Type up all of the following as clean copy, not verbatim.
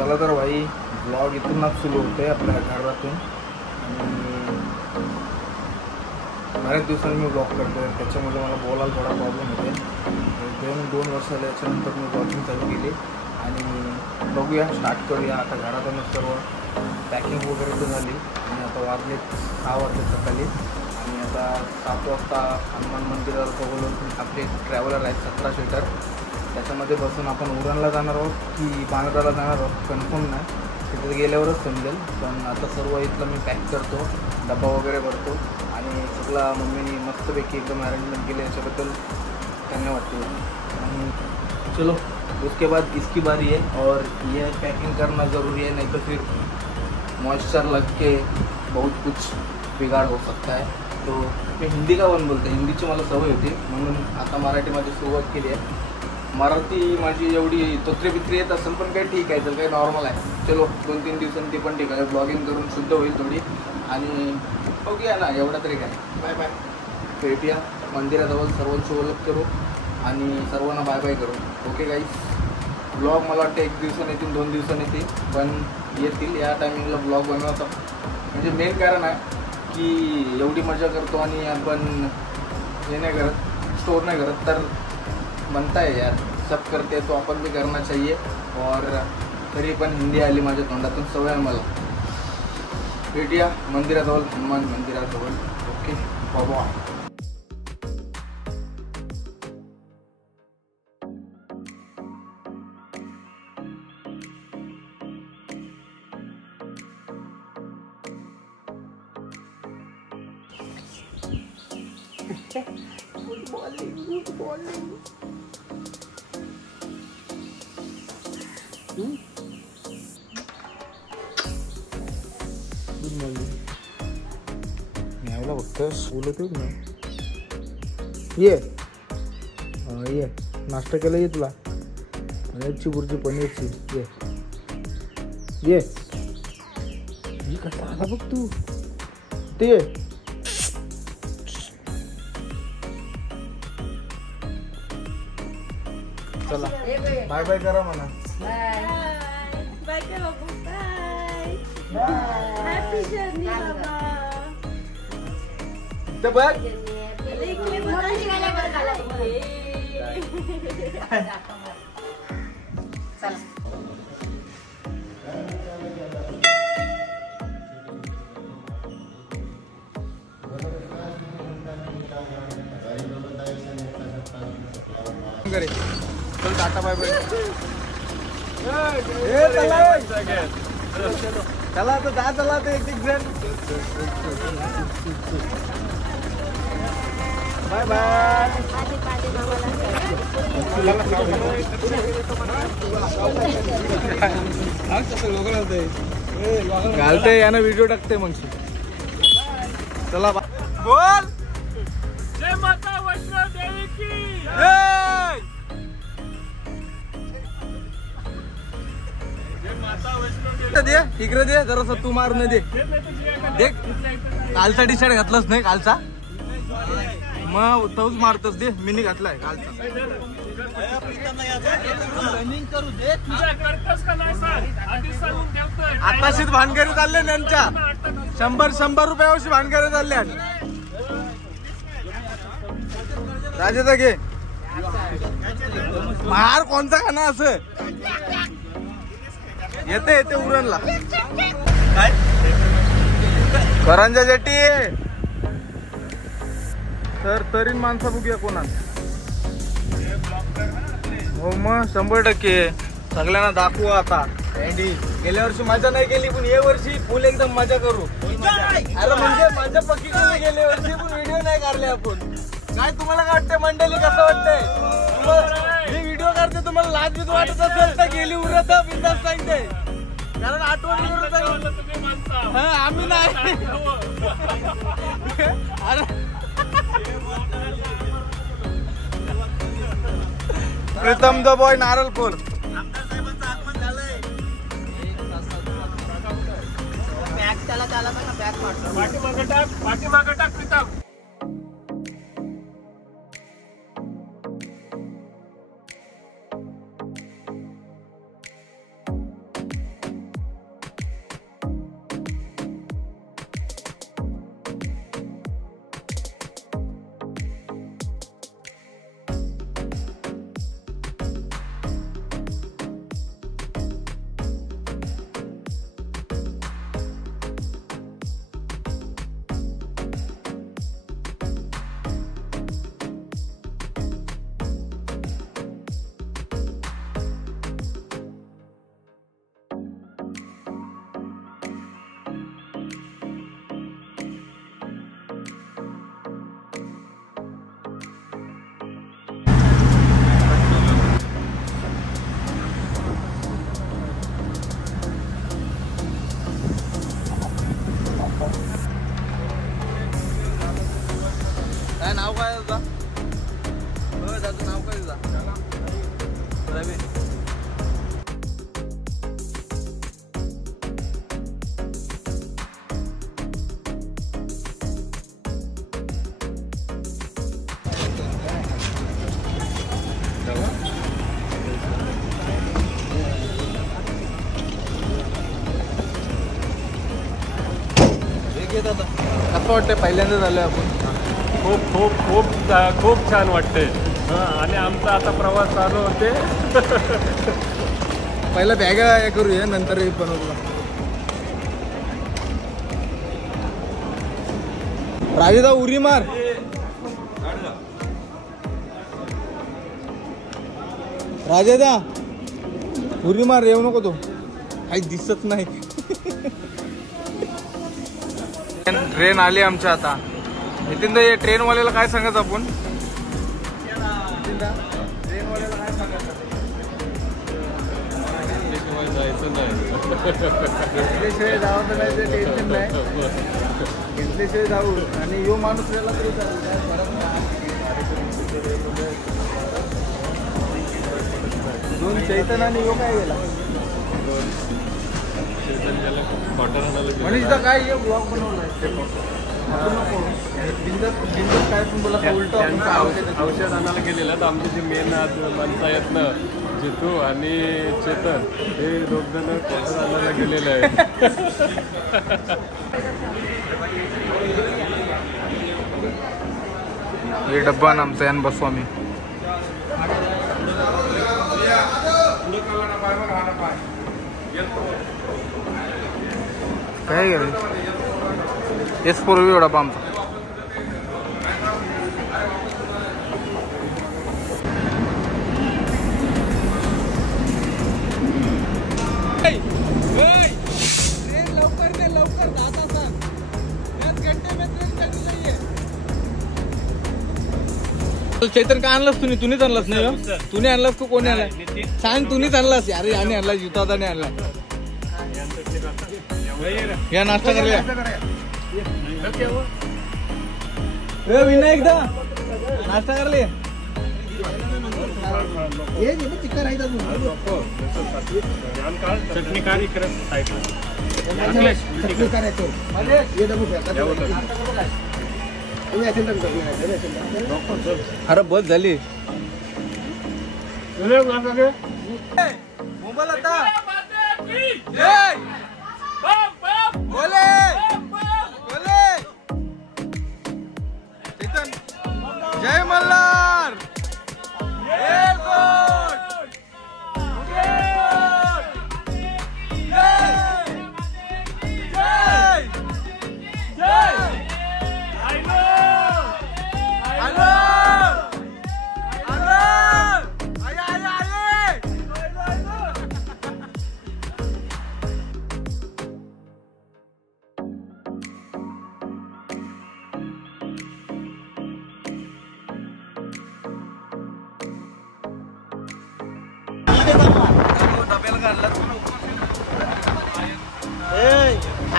चला तर भाई ब्लॉग इथूनच सुरू होते आपल्या घरातून आणि बऱ्याच दिवसांनी मी ब्लॉग करतो त्याच्यामुळे मला बोलायला थोडा प्रॉब्लेम होते. 2 वर्ष झाले याच्यानंतर मी ब्लॉगिंग चालू केली आणि बघूया स्टार्ट करूया. आता घरातूनच सर्व पॅकिंग वगैरे तर झाली आणि आता वाजले 6 वाजले सकाळी आणि आता 7 वाजता हनुमान मंदिरावर बघून आपले ट्रॅव्हलर आहेत 17 सीटर त्याच्यामध्ये बसून आपण उरणला जाणार आहोत की बांद्राला जाणार आहोत कन्फर्म नाही, तिथे गेल्यावरच समजेल. पण आता सर्व इथलं मी पॅक करतो, डब्बा वगैरे भरतो आणि सगळा मम्मीने मस्तपैकी एकदम अरेंजमेंट केले याच्याबद्दल धन्यवाद. आणि चलो उसके बाद इसकी बारी है और ये पैकिंग करना ज़रूरी है, नहीं तो फिर मॉइस्चर लग के बहुत कुछ बिगाड़ हो सकता है. तो मी हिंदी का वन बोलते, हिंदीची मला सवय होती म्हणून आता मराठीमध्ये सुरुवात केली आहे. मराठी माझी एवढी तोत्रेबित्री येत असेल पण काही ठीक आहे, तर काही नॉर्मल आहे. चलो 2-3 दिवसांनी ती पण ठीक आहे, ब्लॉगिंग करून शुद्ध होईल थोडी आणि बघूया ना एवढा तरी काय. बाय बाय, भेटूया मंदिराजवळ, सर्वांची ओळख करू आणि सर्वांना बाय बाय करू. ओके गाईस, ब्लॉग मला वाटतं 1 दिवसाने येतील 2 दिवसांनी येतील पण येतील. या टायमिंगला ब्लॉग बनवायचा म्हणजे मेन कारण आहे की एवढी मजा करतो आणि आपण हे नाही करत, स्टोर नाही करत, तर बनता है यार, सब करते तो अपन भी करना चाहिए. और तरी पण हिंदी आली माझ्या तोंडातून, सवय आहे मला. भेटूया मंदिराजवळ, हनुमान मंदिराजवळ. ओके बाबा. Good morning. न्यायला फक्त बोलत ना ये ये नाश्ता केला ये तुला पनीरची बुर्जी पनीरची ये ये कसा आला बघ तू ते. चला बाय बाय करा म्हणा. बाय करा. हॅपी जर्नी बाबा. ते बघ चल टाटा बाय बाय. चला आता जा, चला आता एक जण बाय बाय. घालते यानं व्हिडिओ टाकते मग. चला बोल जय माता वैष्णो देवी की जय. दे इकडे दे जरा तू मारून दे. देख कालचा टी शर्ट घातलाच नाही, कालचा मग तोच मारतोस. दे मिनी घातलाय कालचा. आताशीच भानगरी चालले त्यांच्या 100 रुपयावरशी भानगरी चालल्या. राजाचा घे मार कोणता खाना असं येते येते उरणला करंजा जेटी तर तरी माणसं बघूया कोणा. हो मग 100% सगळ्यांना दाखवू आता. गेल्या वर्षी मजा नाही केली पण या वर्षी फुल एकदम मजा करू. अरे म्हणजे मजा पक्की केली गेल्या वर्षी पण व्हिडिओ नाही काढले आपण. काय तुम्हाला काय वाटतंय मंडळी, कसं वाटतंय? मी व्हिडिओ काढते, तुम्हाला लाज बीज वाटत असेल तर गेली उरत बिंदास सांगते, कारण आठवण आम्ही नाही. अरे प्रीतम द बॉय नारळपूर. पाठीमागे टाक प्रीतम. कसं वाटतंय पहिल्यांदा झालं आपण? खूप खूप खूप खूप छान वाटते. आणि आमचा आता प्रवास चालू होते. पहिला बॅगा हे करूया नंतर हे बनवूया. राजेदा उरी मार. राजेदा उरी मार, येऊ नको तो, काही दिसत नाही. ट्रेन आली आमच्या आता. नितीन दा, ट्रेनवाल्याला काय सांगायचं आपण? ट्रेनवाल्याला काय सांगायचं? घेतल्याशिवाय जावं तर नाही, ते टेन्शन नाही. घेतल्याशिवाय जाऊ. आणि यो माणूस गेला तरी चालेल, काय फरक नाही. दोन चैतन आणि यो काय गेला? मनीषदा काय ये ब्लॉग बनवलाय? बिंदस काय पण बोला, उलट औषध आणायला गेलेला. तर आमचे जे मेन माणसं आहेत ना, जितू आणि चेतन, हे दोघजण क्वार्टर आणायला गेलेले आहेत. हे डब्बा आमचा यान बसू आम्ही. काय गेलं तेच पूर्वी डब्बा आमचा. चैतन का आणलास तुम्ही? तुम्हीच आणलास नाही? तुम्ही आणलास का कोणी आणलाय? सांग, तुम्हीच आणलास. अरे याने आणला, जुतादाने आणला. या नाश्ता करूया. विनायकदा नाश्ता करले. चटणी कारी अरे बस झाली. मोबाईल आता बोले बोले. चेतन जय मल्हार.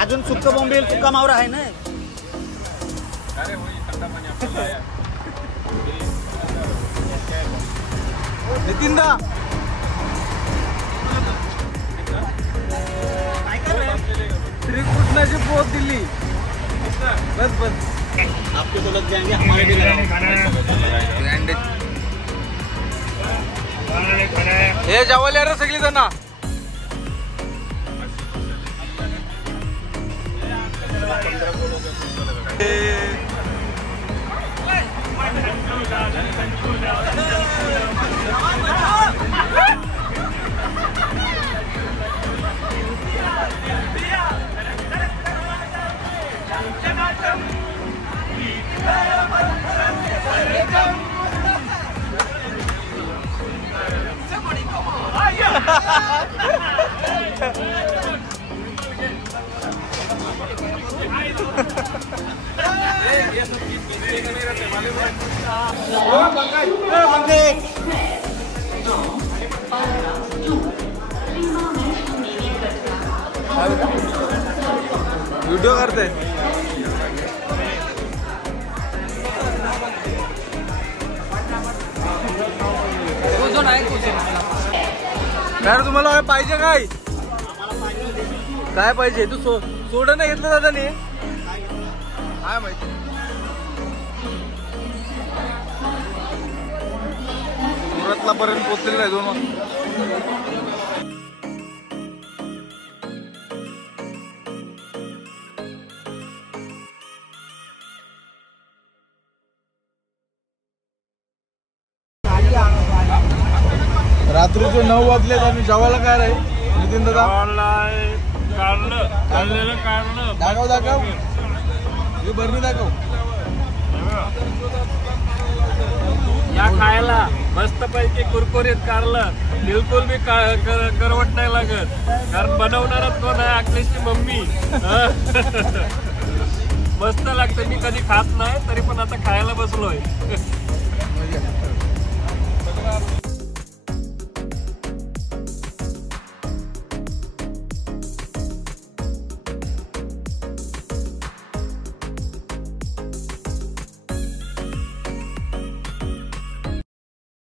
अजून सुक्क बोंबील, सुक्का मावरा आहे ना. नितीनदा श्रीकृष्णाची पोत दिली. बस बस आपको तो लग जाएंगे, हमारे भी लगाओ. हे जेवायला रे सगळी जण. व्हिडिओ करते. काय तुम्हाला काय पाहिजे? काय पाहिजे? तू सोडा नाही घेतलं दादा ने? काय माहिती. सुरतला पर्यंत पोहोचलेला आहे 2 वाजता. रात्रीचे 9 वाजलेत आणि जेवायला काय रे नितीन दादा? दाखव ही बरणी दाखव. या खायला मस्त पैकी कुरकुरीत कारलं बिलकुल बी करवट नाही लागत, कारण बनवणारच कोण आहे? अखिलेशची मम्मी. मस्त लागतं. मी कधी खात नाही तरी पण आता खायला बसलोय.